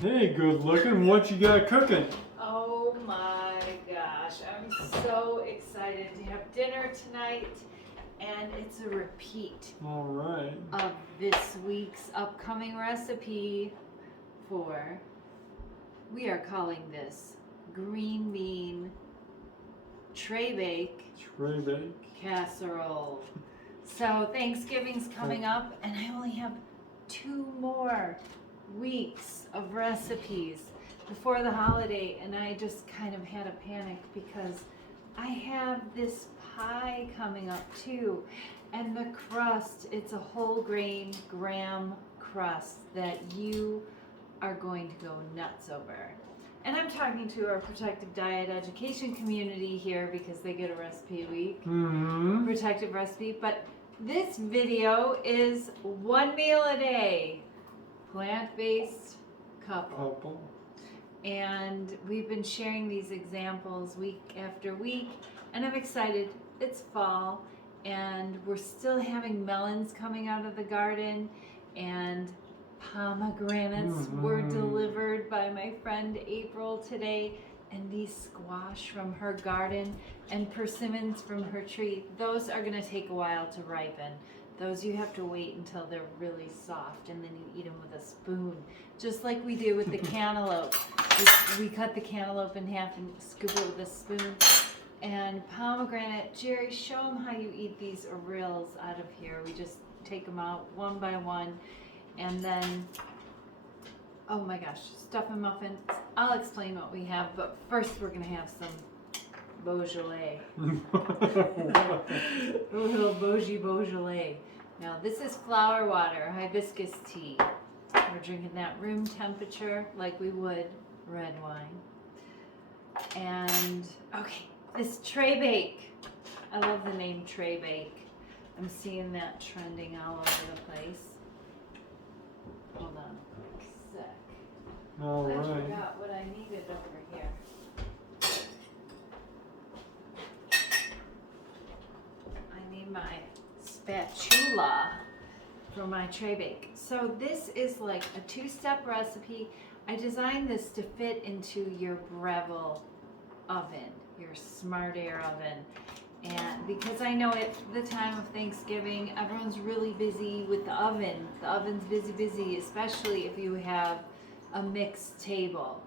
Hey, good looking. What you got cooking? Oh my gosh, I'm so excited to have dinner tonight, and it's a repeat All right. of this week's upcoming recipe for, we are calling this green bean tray bake Tray bake. casserole. So Thanksgiving's coming up, and I only have 2 more weeks of recipes before the holiday, and I just kind of had a panic because I have this pie coming up too, and the crust, it's a whole grain graham crust that you are going to go nuts over. And I'm talking to our protective diet education community here because they get a recipe a week, protective recipe, but this video is 1 meal a day, plant-based couple. And we've been sharing these examples week after week, and I'm excited. It's fall, and we're still having melons coming out of the garden, and pomegranates were delivered by my friend April today, and these squash from her garden and persimmons from her tree. Those are going to take a while to ripen. Those you have to wait until they're really soft, and then you eat them with a spoon, just like we do with the cantaloupe. We cut the cantaloupe in half and scoop it with a spoon. And pomegranate, Jerry, show them how you eat these oreals out of here. We just take them out one by one, and then, oh my gosh, stuffing muffins. I'll explain what we have, but first we're going to have some Beaujolais. A little Beaujolais. Now this is flower water, hibiscus tea. We're drinking that room temperature like we would red wine. And okay, this tray bake. I love the name tray bake. I'm seeing that trending all over the place. Hold on a quick sec. All I right. forgot what I needed over here. I need my spatula for my tray bake. So this is like a 2-step recipe. I designed this to fit into your Breville oven, your Smart Air oven. And because I know at the time of Thanksgiving, everyone's really busy with the oven. The oven's busy, especially if you have a mixed table.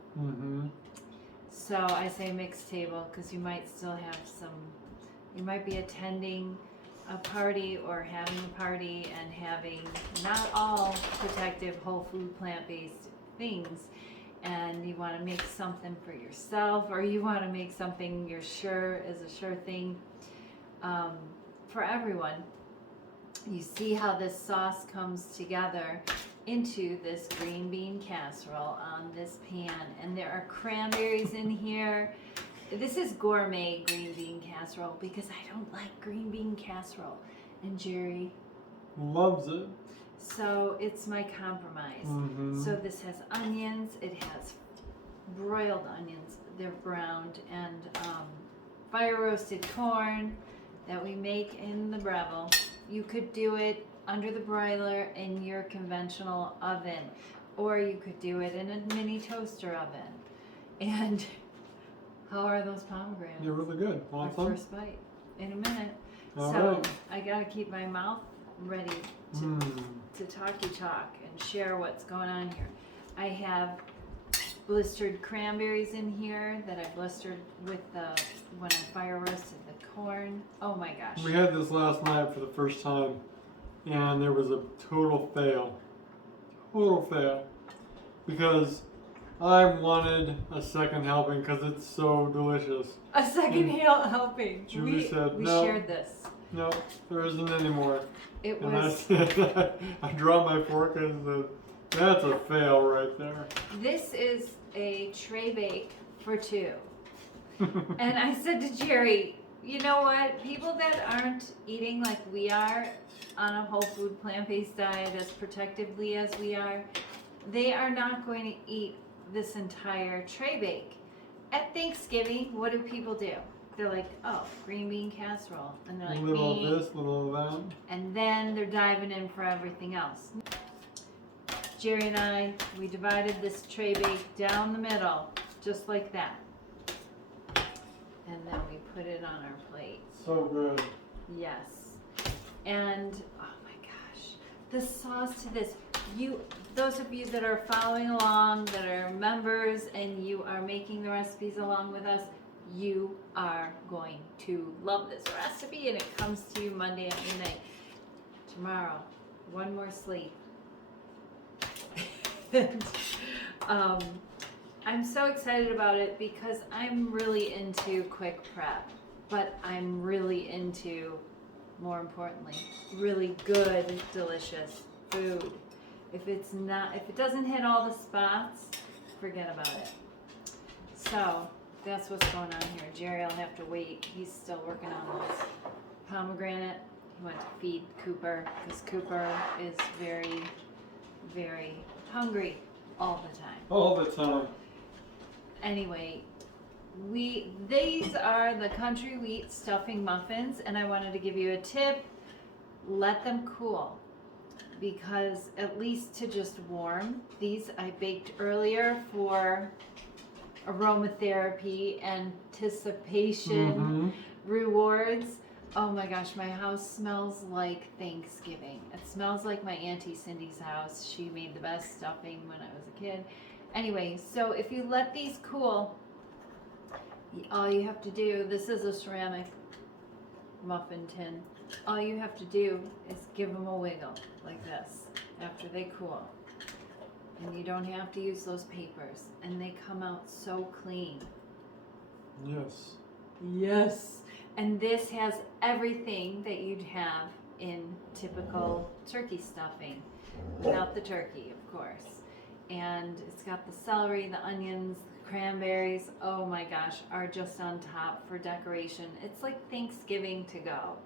So I say mixed table because you might still have you might be attending a party or having a party and having not all protective, whole food, plant-based things. And you want to make something for yourself, or you want to make something you're sure is a sure thing for everyone. You see how this sauce comes together into this green bean casserole on this pan, and there are cranberries in here. This is gourmet green bean casserole because I don't like green bean casserole, and Jerry loves it. So it's my compromise. So this has onions, it has broiled onions, they're browned, and fire roasted corn that we make in the Breville. You could do it under the broiler in your conventional oven, or you could do it in a mini toaster oven. And how are those pomegranates? They're really good. Want My some? first bite in a minute. All So right. I gotta keep my mouth ready to talky talk and share what's going on here. I have blistered cranberries in here that I blistered with when I fire roasted the corn. Oh my gosh. We had this last night for the first time, and there was a total fail. Total fail. Because I wanted a second helping because it's so delicious. A second helping. Julie said, we no. shared this. No, there isn't anymore. It And was. I dropped my fork and said, that's a fail right there. This is a tray bake for 2. And I said to Jerry, you know what? People that aren't eating like we are on a whole food plant-based diet as protectively as we are, they are not going to eat this entire tray bake. At Thanksgiving, what do people do? They're like, oh, green bean casserole. And they're like, a little of this, a little of that. And then they're diving in for everything else. Jerry and I, we divided this tray bake down the middle, just like that. And then we put it on our plate. So good. Yes. And, oh my gosh, the sauce to this, those of you that are following along, that are members, and you are making the recipes along with us, you are going to love this recipe, and it comes to you Monday at midnight. Tomorrow, one more sleep. And, I'm so excited about it because I'm really into quick prep, but I'm really into, more importantly, really good, delicious food. If it doesn't hit all the spots, forget about it. So that's what's going on here. Jerry will have to wait. He's still working on this pomegranate. He went to feed Cooper because Cooper is very, very hungry all the time. All the time. Anyway, these are the country wheat stuffing muffins, and I wanted to give you a tip. Let them cool, because at least to just warm. These I baked earlier for aromatherapy, anticipation, rewards. Oh my gosh, my house smells like Thanksgiving. It smells like my Auntie Cindy's house. She made the best stuffing when I was a kid. Anyway, so if you let these cool, all you have to do, this is a ceramic muffin tin. All you have to do is give them a wiggle like this after they cool. And you don't have to use those papers. And they come out so clean. Yes. Yes. And this has everything that you'd have in typical turkey stuffing, without the turkey, of course. And it's got the celery, the onions, the cranberries, oh my gosh, are just on top for decoration. It's like Thanksgiving to go.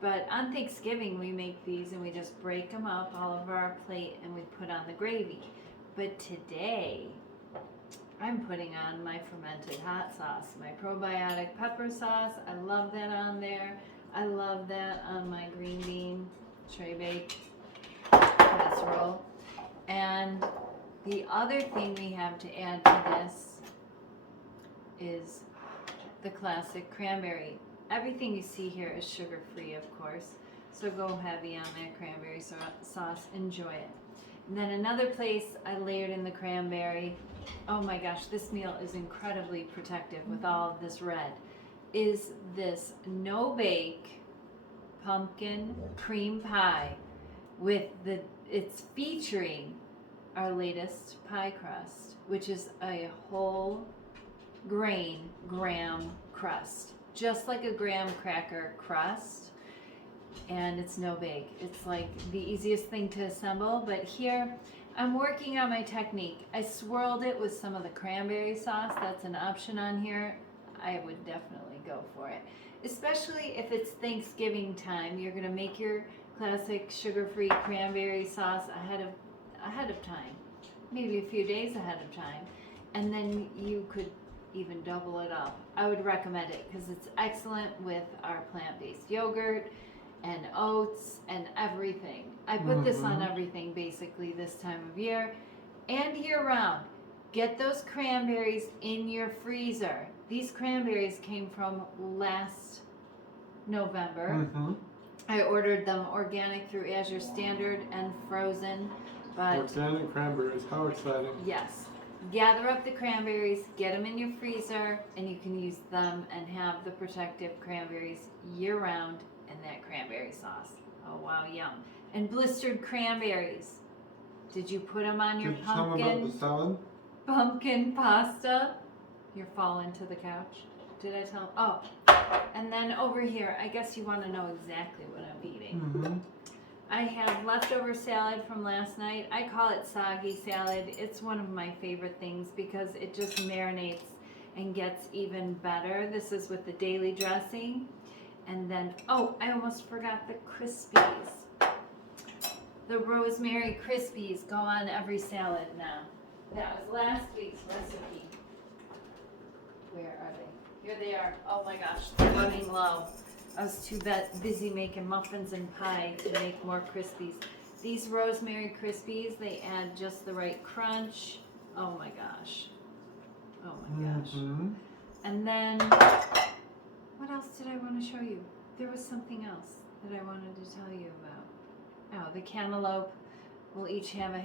But on Thanksgiving, we make these and we just break them up all over our plate and we put on the gravy. But today, I'm putting on my fermented hot sauce, my probiotic pepper sauce. I love that on there. I love that on my green bean tray bake casserole. And the other thing we have to add to this is the classic cranberry. Everything you see here is sugar-free, of course. So go heavy on that cranberry sauce. Enjoy it. And then another place I layered in the cranberry. Oh my gosh, this meal is incredibly protective with all of this red. Is this no-bake pumpkin cream pie with it's featuring our latest pie crust, which is a whole grain graham crust, just like a graham cracker crust, and it's no bake. It's like the easiest thing to assemble, but here I'm working on my technique. I swirled it with some of the cranberry sauce. That's an option on here. I would definitely go for it, especially if it's Thanksgiving time. You're gonna make your classic sugar-free cranberry sauce ahead of time, maybe a few days ahead of time, and then you could even double it up. I would recommend it because it's excellent with our plant-based yogurt and oats and everything. I put this on everything basically this time of year and year-round. Get those cranberries in your freezer. These cranberries came from last November. I ordered them organic through Azure Standard and frozen, but organic cranberries, how exciting. yes. Gather up the cranberries, get them in your freezer, and you can use them and have the protective cranberries year-round in that cranberry sauce. Oh wow, yum. And blistered cranberries. Did you put them on your Did you tell me about the salad? pumpkin pasta? You're falling to the couch. Did I tell? Oh, and then over here, I guess you want to know exactly what I'm eating. I have leftover salad from last night. I call it soggy salad. It's one of my favorite things because it just marinates and gets even better. This is with the daily dressing. And then, oh, I almost forgot the Crispies. The rosemary Crispies go on every salad now. That was last week's recipe. Where are they? Here they are. Oh my gosh, they're running low. I was too busy making muffins and pie to make more Crispies. These Rosemary Krispies, they add just the right crunch. Oh my gosh. Oh my gosh. Mm-hmm. And then, what else did I want to show you? There was something else that I wanted to tell you about. Oh, the cantaloupe. We'll each have a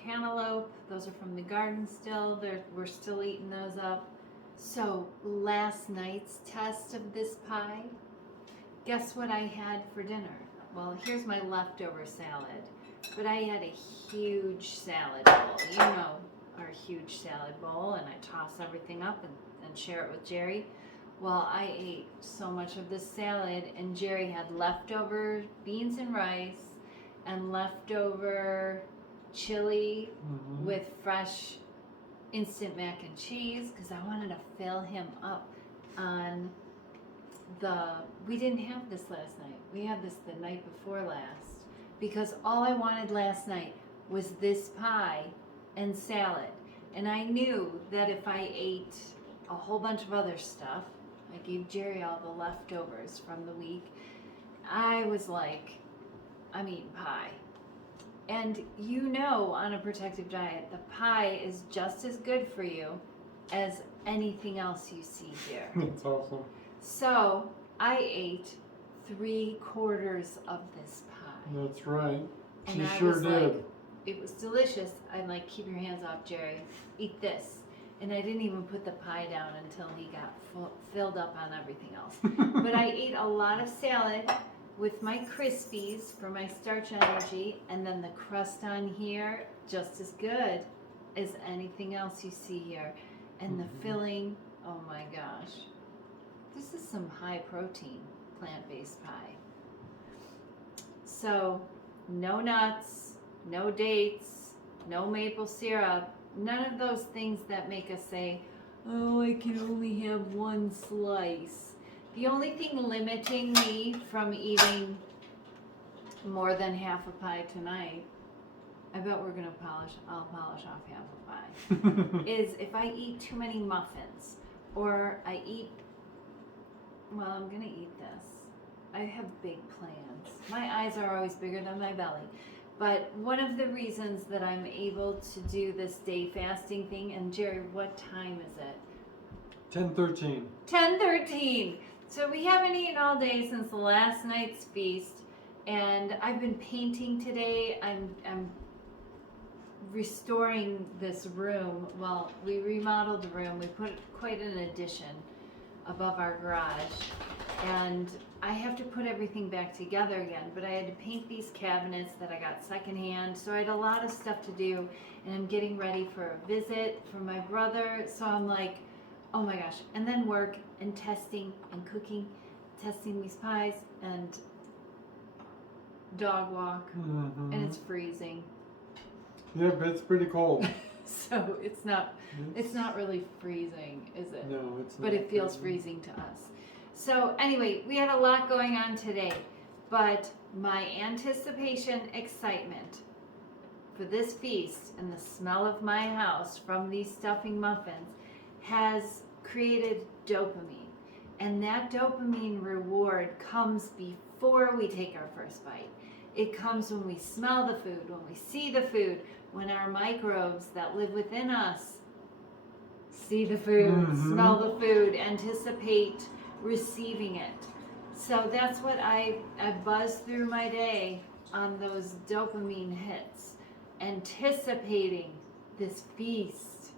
cantaloupe. Those are from the garden still. We're still eating those up. So last night's test of this pie, guess what I had for dinner? Well, here's my leftover salad. But I had a huge salad bowl. You know our huge salad bowl, and I toss everything up and share it with Jerry. Well, I ate so much of this salad, and Jerry had leftover beans and rice and leftover chili with fresh instant mac and cheese, because I wanted to fill him up on we didn't have this last night. We had this the night before last, because all I wanted last night was this pie and salad. And I knew that if I ate a whole bunch of other stuff, I gave Jerry all the leftovers from the week, I was like, I'm eating pie. And you know, on a protective diet, the pie is just as good for you as anything else you see here. That's awesome. So I ate 3/4 of this pie. That's right. And She I sure was did. like, it was delicious. I'm like, keep your hands off, Jerry. Eat this. And I didn't even put the pie down until he got filled up on everything else. But I ate a lot of salad with my Krispies for my starch energy, and then the crust on here, just as good as anything else you see here. And the filling, oh my gosh. This is some high protein plant-based pie. So, no nuts, no dates, no maple syrup, none of those things that make us say, oh, I can only have one slice. The only thing limiting me from eating more than half a pie tonight, I bet I'll polish off half a pie, is if I eat too many muffins, or I eat, well, I'm gonna eat this. I have big plans. My eyes are always bigger than my belly. But one of the reasons that I'm able to do this day fasting thing, and Jerry, what time is it? 10:13. 10:13. So we haven't eaten all day since last night's feast, and I've been painting today. I'm restoring this room. Well, we remodeled the room. We put quite an addition above our garage, and I have to put everything back together again, but I had to paint these cabinets that I got secondhand, so I had a lot of stuff to do, and I'm getting ready for a visit from my brother, so I'm like, oh my gosh, and then work and testing and cooking, testing these pies, and dog walk, and it's freezing. Yep, it's pretty cold. So it's not really freezing, is it? No, it's not. But it feels freezing to us. So anyway, we had a lot going on today, but my anticipation, excitement for this feast and the smell of my house from these stuffing muffins has created dopamine. And that dopamine reward comes before we take our first bite. It comes when we smell the food, when we see the food, when our microbes that live within us see the food, smell the food, anticipate receiving it. So that's what I buzz through my day on those dopamine hits, anticipating this feast,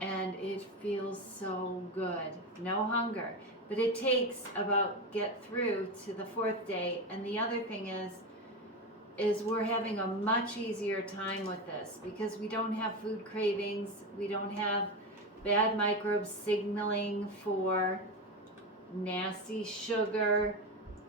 and it feels so good. No hunger, but it takes get through to the 4th day. And the other thing is we're having a much easier time with this because we don't have food cravings, we don't have bad microbes signaling for nasty sugar,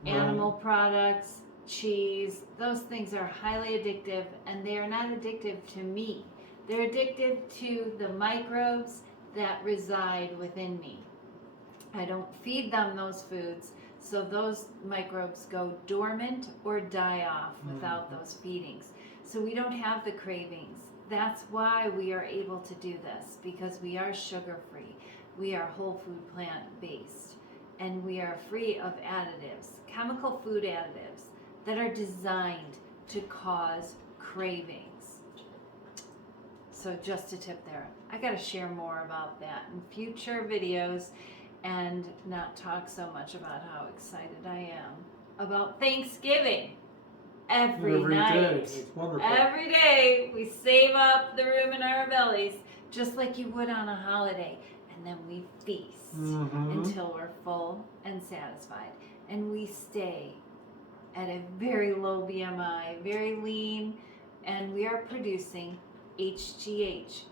animal products, cheese. Those things are highly addictive, and they are not addictive to me. They're addictive to the microbes that reside within me. I don't feed them those foods, so those microbes go dormant or die off without those feedings. So we don't have the cravings. That's why we are able to do this, because we are sugar-free. We are whole food plant-based, and we are free of additives, chemical food additives that are designed to cause cravings. So just a tip there. I got to share more about that in future videos and not talk so much about how excited I am about Thanksgiving. Every night. Day. It's wonderful. Every day we save up the room in our bellies just like you would on a holiday. And then we feast until we're full and satisfied. And we stay at a very low BMI, very lean, and we are producing HGH.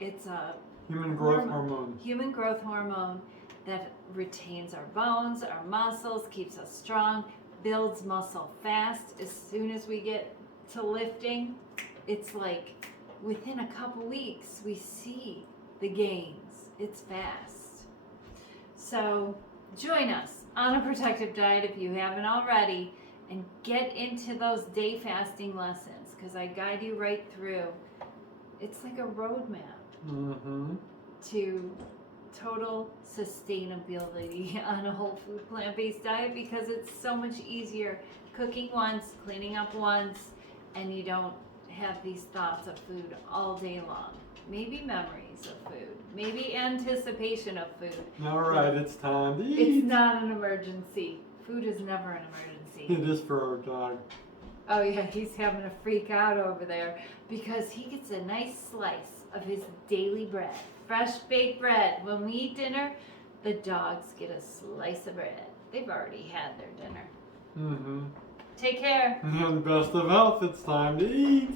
It's a human growth hormone. Human growth hormone that retains our bones, our muscles, keeps us strong, builds muscle fast. As soon as we get to lifting, it's like within a couple weeks we see the gains. It's fast. So join us on a protective diet if you haven't already, and get into those day fasting lessons, because I guide you right through. It's like a roadmap to total sustainability on a whole food plant-based diet, because it's so much easier cooking once, cleaning up once, and you don't have these thoughts of food all day long. Maybe memories of food, maybe anticipation of food. All right, it's time to eat. It's not an emergency. Food is never an emergency. It is for our dog. Oh yeah, he's having a freak out over there because he gets a nice slice of his daily bread, fresh baked bread. When we eat dinner, the dogs get a slice of bread. They've already had their dinner. Take care. And best of health, it's time to eat.